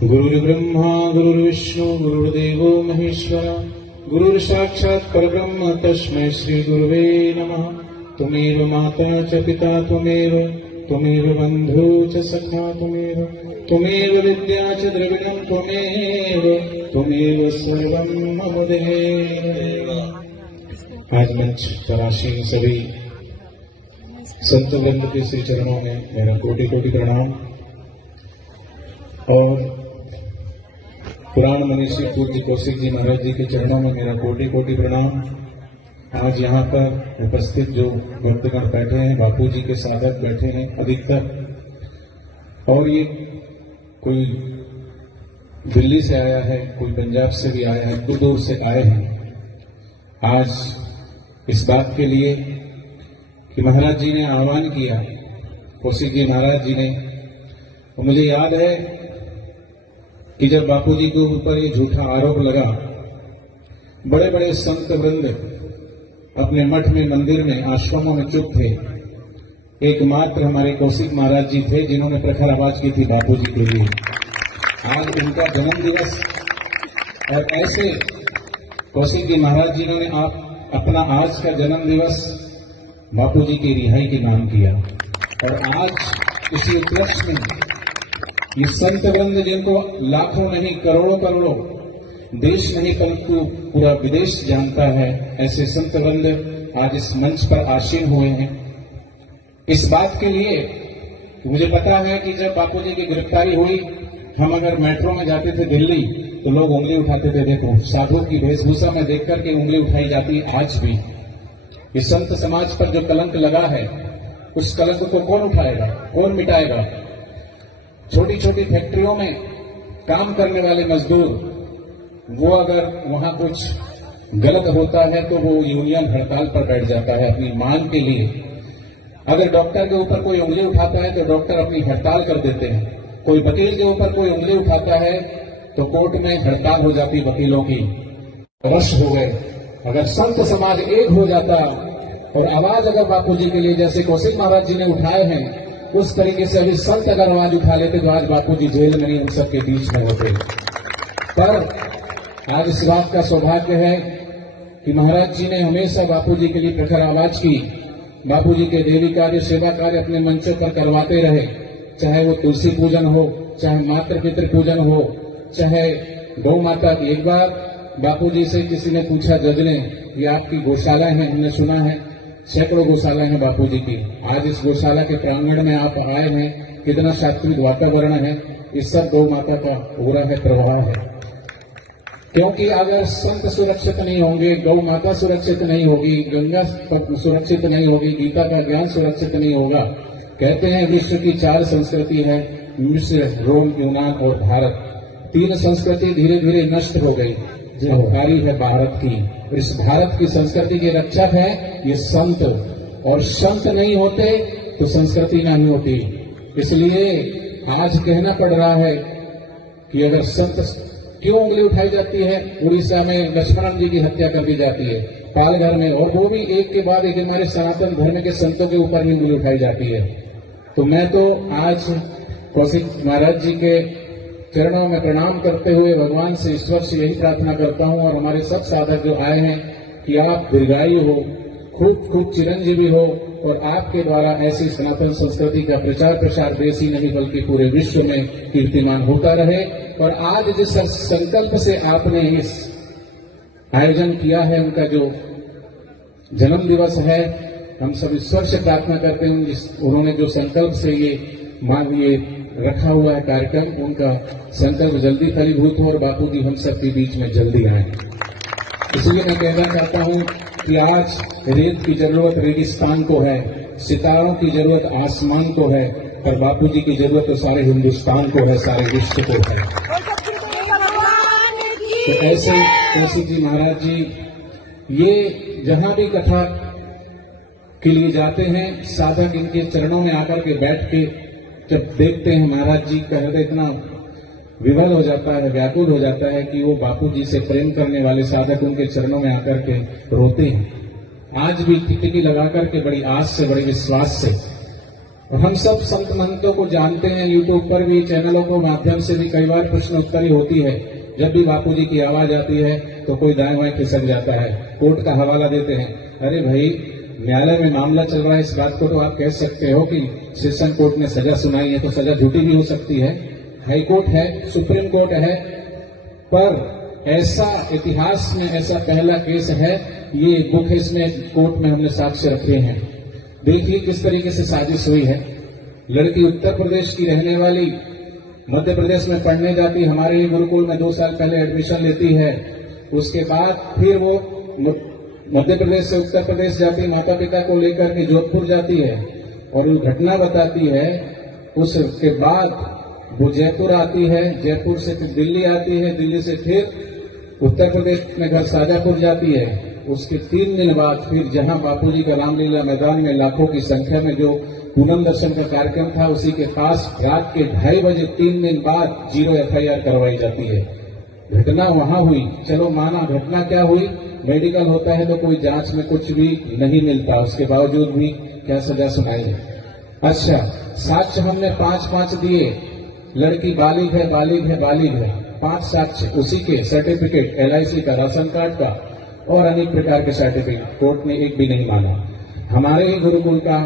गुरुर्ब्रह्मा गुरुर्विष्णु गुरुर्देवो महेश्वर गुरुर्साक्षात् परब्रह्म तस्मै श्री गुरुवे नमः। त्वमेव माता च पिता त्वमेव बन्धु च सखा त्वमेव विद्या च द्रविणं त्वमेव सर्वं मम देव। आज मंच पर आसीन सभी संत वृंद के श्री चरणों में मेरा कोटि कोटि प्रणाम और पुराण मनीषी पूज्य कौशिक जी महाराज जी के चरणों में मेरा कोटि कोटि प्रणाम। आज यहाँ पर उपस्थित जो भक्तगण बैठे हैं, बापू जी के साधक बैठे हैं अधिकतर, और ये कोई दिल्ली से आया है, कोई पंजाब से भी आया है, दूर दूर से आए हैं आज इस बात के लिए कि महाराज जी ने आह्वान किया, कौशिक जी महाराज जी ने। और मुझे याद है कि जब बापू जी के ऊपर ये झूठा आरोप लगा, बड़े बड़े संत वृंद अपने मठ में, मंदिर में, आश्रमों में चुप थे। एकमात्र हमारे कौशिक महाराज जी थे जिन्होंने प्रखर आवाज की थी बापू जी के लिए। आज उनका जन्म दिवस, और ऐसे कौशिक जी महाराज जी ने आप अपना आज का जन्म दिवस बापू जी की रिहाई के नाम किया। और आज इसी उपलक्ष्य में ये संत वृंद, जिनको लाखों नहीं करोड़ों देश नहीं परंतु पूरा विदेश जानता है, ऐसे संत वृंद आज इस मंच पर आसीन हुए हैं इस बात के लिए। मुझे पता है कि जब बापू जी की गिरफ्तारी हुई, हम अगर मेट्रो में जाते थे दिल्ली तो लोग उंगली उठाते थे। देखो, साधु की वेशभूषा में देख करके उंगली उठाई जाती है आज भी। ये संत समाज पर जो कलंक लगा है, उस कलंक को कौन उठाएगा, कौन मिटाएगा? छोटी छोटी फैक्ट्रियों में काम करने वाले मजदूर, वो अगर वहां कुछ गलत होता है तो वो यूनियन हड़ताल पर बैठ जाता है अपनी मांग के लिए। अगर डॉक्टर के ऊपर कोई उंगली उठाता है तो डॉक्टर अपनी हड़ताल कर देते हैं। कोई वकील के ऊपर कोई उंगली उठाता है तो कोर्ट में हड़ताल हो जाती वकीलों की। रश हो गए। अगर संत समाज एक हो जाता और आवाज अगर बापू जी के लिए, जैसे कौशिक महाराज जी ने उठाए हैं, उस तरीके से अभी संत अगर आवाज उठा लेते तो आज बापू जी जेल में नहीं, उन सबके बीच में होते। पर आज इस बात का सौभाग्य है कि महाराज जी ने हमेशा बापू जी के लिए प्रखर आवाज की। बापू जी के देवी कार्य, सेवा कार्य अपने मंचों पर करवाते रहे, चाहे वो तुलसी पूजन हो, चाहे मातृ पितृ पूजन हो, चाहे गौ माता की। एक बार बापू जी से किसी ने पूछा, जज ने, ये आपकी गौशाला है, हमने सुना है सैकड़ों गौशाला है बापू जी की, आज इस गौशाला के प्रांगण में आप आए हैं, कितना सात्विक वातावरण है, इस सब गौ माता का हो रहा है, प्रवाह है। क्योंकि अगर संत सुरक्षित नहीं होंगे, गौ माता सुरक्षित नहीं होगी, गंगा सुरक्षित नहीं होगी, गीता का ज्ञान सुरक्षित नहीं होगा। कहते हैं विश्व की 4 संस्कृति है, मिस्र, रोम, यूनान और भारत। 3 संस्कृति धीरे धीरे नष्ट हो गई, जो हमारी है भारत की। इस भारत की संस्कृति के रक्षक है ये संत, और संत नहीं होते तो संस्कृति नहीं होती। इसलिए आज कहना पड़ रहा है कि अगर संत, क्यों उंगली उठाई जाती है? उड़ीसा में लक्ष्मण जी की हत्या कर दी जाती है, पालघर में, और वो भी एक के बाद एक हमारे सनातन धर्म के संतों के ऊपर भी उंगली उठाई जाती है। तो मैं तो आज कौशिक महाराज जी के चरणों में प्रणाम करते हुए भगवान से, ईश्वर से यही प्रार्थना करता हूं, और हमारे सब साधक जो आए हैं, कि आप दीर्घायु हो, खूब खूब चिरंजीवी हो, और आपके द्वारा ऐसी सनातन संस्कृति का प्रचार प्रसार देश ही नहीं बल्कि पूरे विश्व में कीर्तिमान होता रहे। और आज जिस संकल्प से आपने इस आयोजन किया है, उनका जो जन्म दिवस है, हम सब ईश्वर से प्रार्थना करते हैं, उन्होंने जो संकल्प से ये रखा हुआ है कार्यक्रम, उनका संकल्प जल्दी फलीभूत हो और बापू जी हम सबके बीच में जल्दी आए। इसलिए मैं कहना चाहता हूं कि आज रेत की जरूरत रेगिस्तान को है, सितारों की जरूरत आसमान को है, पर बापू जी की जरूरत तो सारे हिंदुस्तान को है, सारे विश्व को है। तो ऐसे कौशिक जी महाराज जी, ये जहां भी कथा के लिए जाते हैं, साधक इनके चरणों में आकर के बैठ के जब देखते हैं महाराज जी का हृदय इतना विवल हो जाता है, व्याकुल हो जाता है कि वो बापू जी से प्रेम करने वाले साधक उनके चरणों में आकर के रोते हैं। आज भी टिकटी लगा करके बड़ी आस से, बड़े विश्वास से और हम सब संत महंतों को जानते हैं, यूट्यूब पर भी चैनलों के माध्यम से भी कई बार प्रश्न उत्तरी होती है। जब भी बापूजी की आवाज आती है तो कोई दाएं बाएं खिसक जाता है, कोर्ट का हवाला देते हैं। अरे भाई, न्यायालय में मामला चल रहा है, इस बात को तो आप कह सकते हो कि सेशन कोर्ट ने सजा सुनाई है, तो सजा झूठी भी हो सकती है। हाई कोर्ट है, सुप्रीम कोर्ट है, पर ऐसा इतिहास में ऐसा पहला केस है, ये बुक इसमें कोर्ट में हमने साक्ष्य रखे हैं। देखिए किस तरीके से साजिश हुई है। लड़की उत्तर प्रदेश की रहने वाली मध्य प्रदेश में पढ़ने जाती, हमारे ही गुरुकुल में 2 साल पहले एडमिशन लेती है। उसके बाद फिर वो मध्य प्रदेश से उत्तर प्रदेश जाती, माता पिता को लेकर के जोधपुर जाती है और वो घटना बताती है। उसके बाद वो जयपुर आती है, जयपुर से फिर दिल्ली आती है, दिल्ली से फिर उत्तर प्रदेश में घर शाजापुर जाती है। उसके 3 दिन बाद फिर जहां बापूजी का रामलीला मैदान में लाखों की संख्या में जो पूनम दर्शन का कार्यक्रम था, उसी के पास रात के 2:30 बजे 3 दिन बाद 0 FIR करवाई जाती है। घटना वहां हुई, चलो माना घटना क्या हुई, मेडिकल होता है तो कोई जांच में कुछ भी नहीं मिलता, उसके बावजूद भी क्या सजा सुनाई है। अच्छा, साक्ष्य हमने 5 दिए, लड़की बालिग है, बालिग है, बालिग है, 5 साक्ष्य, उसी के सर्टिफिकेट LIC का, राशन कार्ड का और अनेक प्रकार के सर्टिफिकेट, कोर्ट ने एक भी नहीं माना। हमारे ही गुरुकुल का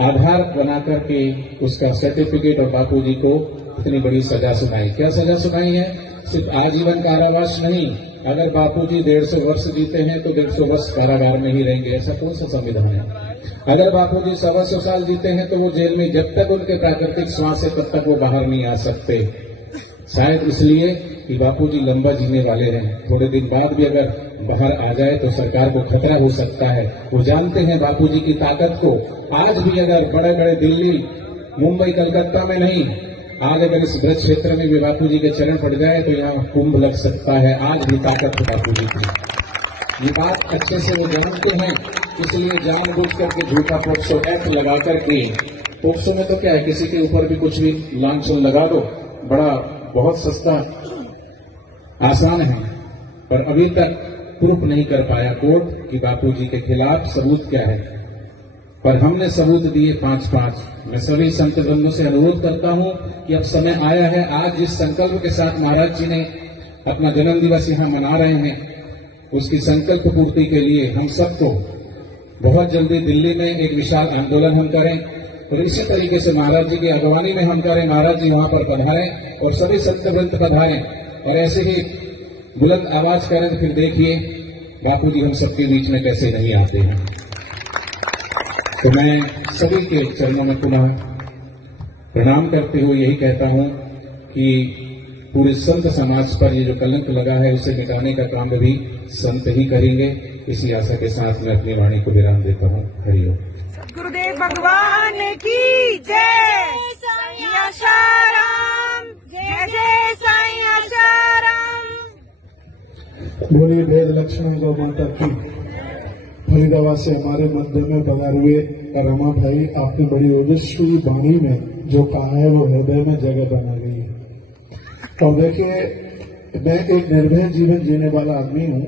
आधार बना करके उसका सर्टिफिकेट और बापूजी को इतनी बड़ी सजा सुनाई। क्या सजा सुनाई है? सिर्फ आजीवन कारावास नहीं, अगर बापूजी 150 वर्ष जीते हैं तो 150 वर्ष कारागार में ही रहेंगे। ऐसा कौन सा संविधान है? अगर बापूजी 125 साल जीते हैं तो वो जेल में जब तक उनके प्राकृतिक श्वास है तब तक वो बाहर नहीं आ सकते। शायद इसलिए कि बापूजी लंबा जीने वाले हैं, थोड़े दिन बाद भी अगर बाहर आ जाए तो सरकार को खतरा हो सकता है। वो जानते हैं बापूजी की ताकत को। आज भी अगर बड़े बड़े दिल्ली, मुंबई, कलकत्ता में नहीं, आज अगर इस ब्रज क्षेत्र में भी बापूजी के चरण पड़ जाए तो यहाँ कुंभ लग सकता है। आज भी ताकत है बापूजी की, ये बात अच्छे से वो जानते हैं। इसलिए जानबूझ करके झूठा पोक्सो एक्ट लगा करके, पोक्सो में तो क्या है, किसी के ऊपर भी कुछ भी लांछन लगा दो, बड़ा बहुत सस्ता आसान है, पर अभी तक प्रूफ नहीं कर पाया कोर्ट कि बापूजी के खिलाफ सबूत क्या है। पर हमने सबूत दिए 5। मैं सभी संत बंधुओं से अनुरोध करता हूं कि अब समय आया है, आज जिस संकल्प के साथ महाराज जी ने अपना जन्म दिवस यहां मना रहे हैं, उसकी संकल्प पूर्ति के लिए हम सबको बहुत जल्दी दिल्ली में एक विशाल आंदोलन हम करें और इसी तरीके से महाराज जी की अगवानी में हम करें। महाराज जी वहां पर पधारें और सभी संत वृंद पधारें और ऐसे ही बुलंद आवाज करें, तो फिर देखिए बापूजी हम सबके बीच में कैसे नहीं आते हैं। तो मैं सभी के चरणों में पुनः प्रणाम करते हुए यही कहता हूं कि पूरे संत समाज पर ये जो कलंक लगा है उसे मिटाने का काम भी संत ही करेंगे। इसी आशा के साथ मैं अपनी वाणी को विराम देता हूं। हरिओम। गुरुदेव भगवान की जय। साईं आशाराम, जय जय साईं आशाराम। बोलिए वेद लक्ष्मण गौ माता की। फरीदाबाद से हमारे मध्य में पधारे हुए रमा भाई, आपकी बड़ी ओजस्वी वाणी में जो कहा है वो हृदय में जगह बना गई है। और देखिए, मैं एक निर्भय जीवन जीने वाला आदमी हूँ।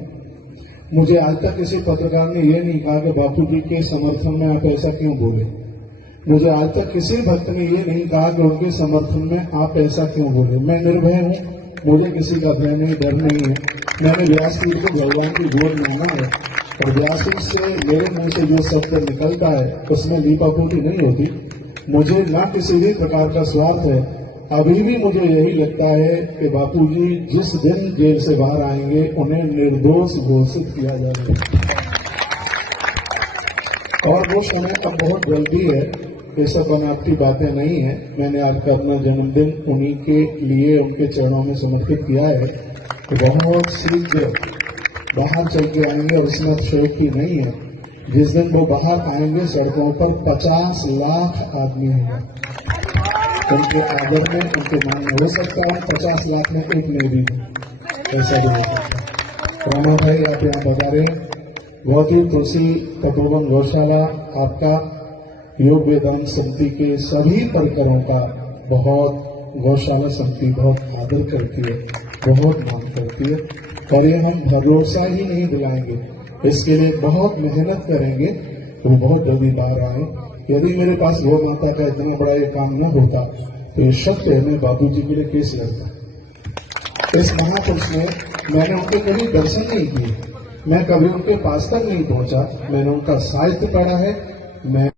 मुझे आज तक किसी पत्रकार ने ये नहीं कहा कि बापूजी के समर्थन में आप ऐसा क्यों बोले। मुझे आज तक किसी भक्त ने ये नहीं कहा कि उनके समर्थन में आप ऐसा क्यों बोले। मैं निर्भय हूँ, मुझे किसी का भय नहीं, डर नहीं है। मैंने व्यासपीठ को भगवान की गोद माना है और व्यासपीठ से मेरे मुंह से जो शब्द निकलता है उसमें लीपापोती नहीं होती। मुझे ना किसी भी प्रकार का स्वार्थ है। अभी भी मुझे यही लगता है कि बापूजी जिस दिन जेल से बाहर आएंगे उन्हें निर्दोष घोषित किया जाएगा और वो समय अब बहुत जल्दी है। ये सब बनावटी बातें नहीं है। मैंने आज का अपना जन्मदिन उन्हीं के लिए उनके चरणों में समर्पित किया है। तो बहुत शीघ्र बाहर चल के आएंगे और इसमें अतिशयोक्ति नहीं है। जिस दिन वो बाहर आएंगे सड़कों पर 50 लाख आदमी होंगे। उनके आदर में, उनके मान में हो सकता है 50 लाख में एक में भी ऐसा भी हो सकता है। रामा भाई आप यहाँ बता रहे हैं, बहुत ही तुलसी तपोवन गौशाला आपका योग वेदांत समिति के सभी परिकरों का बहुत गौशाला समिति बहुत आदर करती है, बहुत मान करती है और ये हम भरोसा ही नहीं दिलाएंगे, इसके लिए बहुत मेहनत करेंगे तो वो बहुत जल्दी बाहर आए। यदि मेरे पास गौ माता का इतना बड़ा ये काम न होता तो ये सत्य है मैं बाबू जी के लिए केस लड़ता। इस महापुरुष ने मैंने उनके कभी दर्शन नहीं किए, मैं कभी उनके पास तक नहीं पहुंचा, मैंने उनका साहित्य पढ़ा है, मैं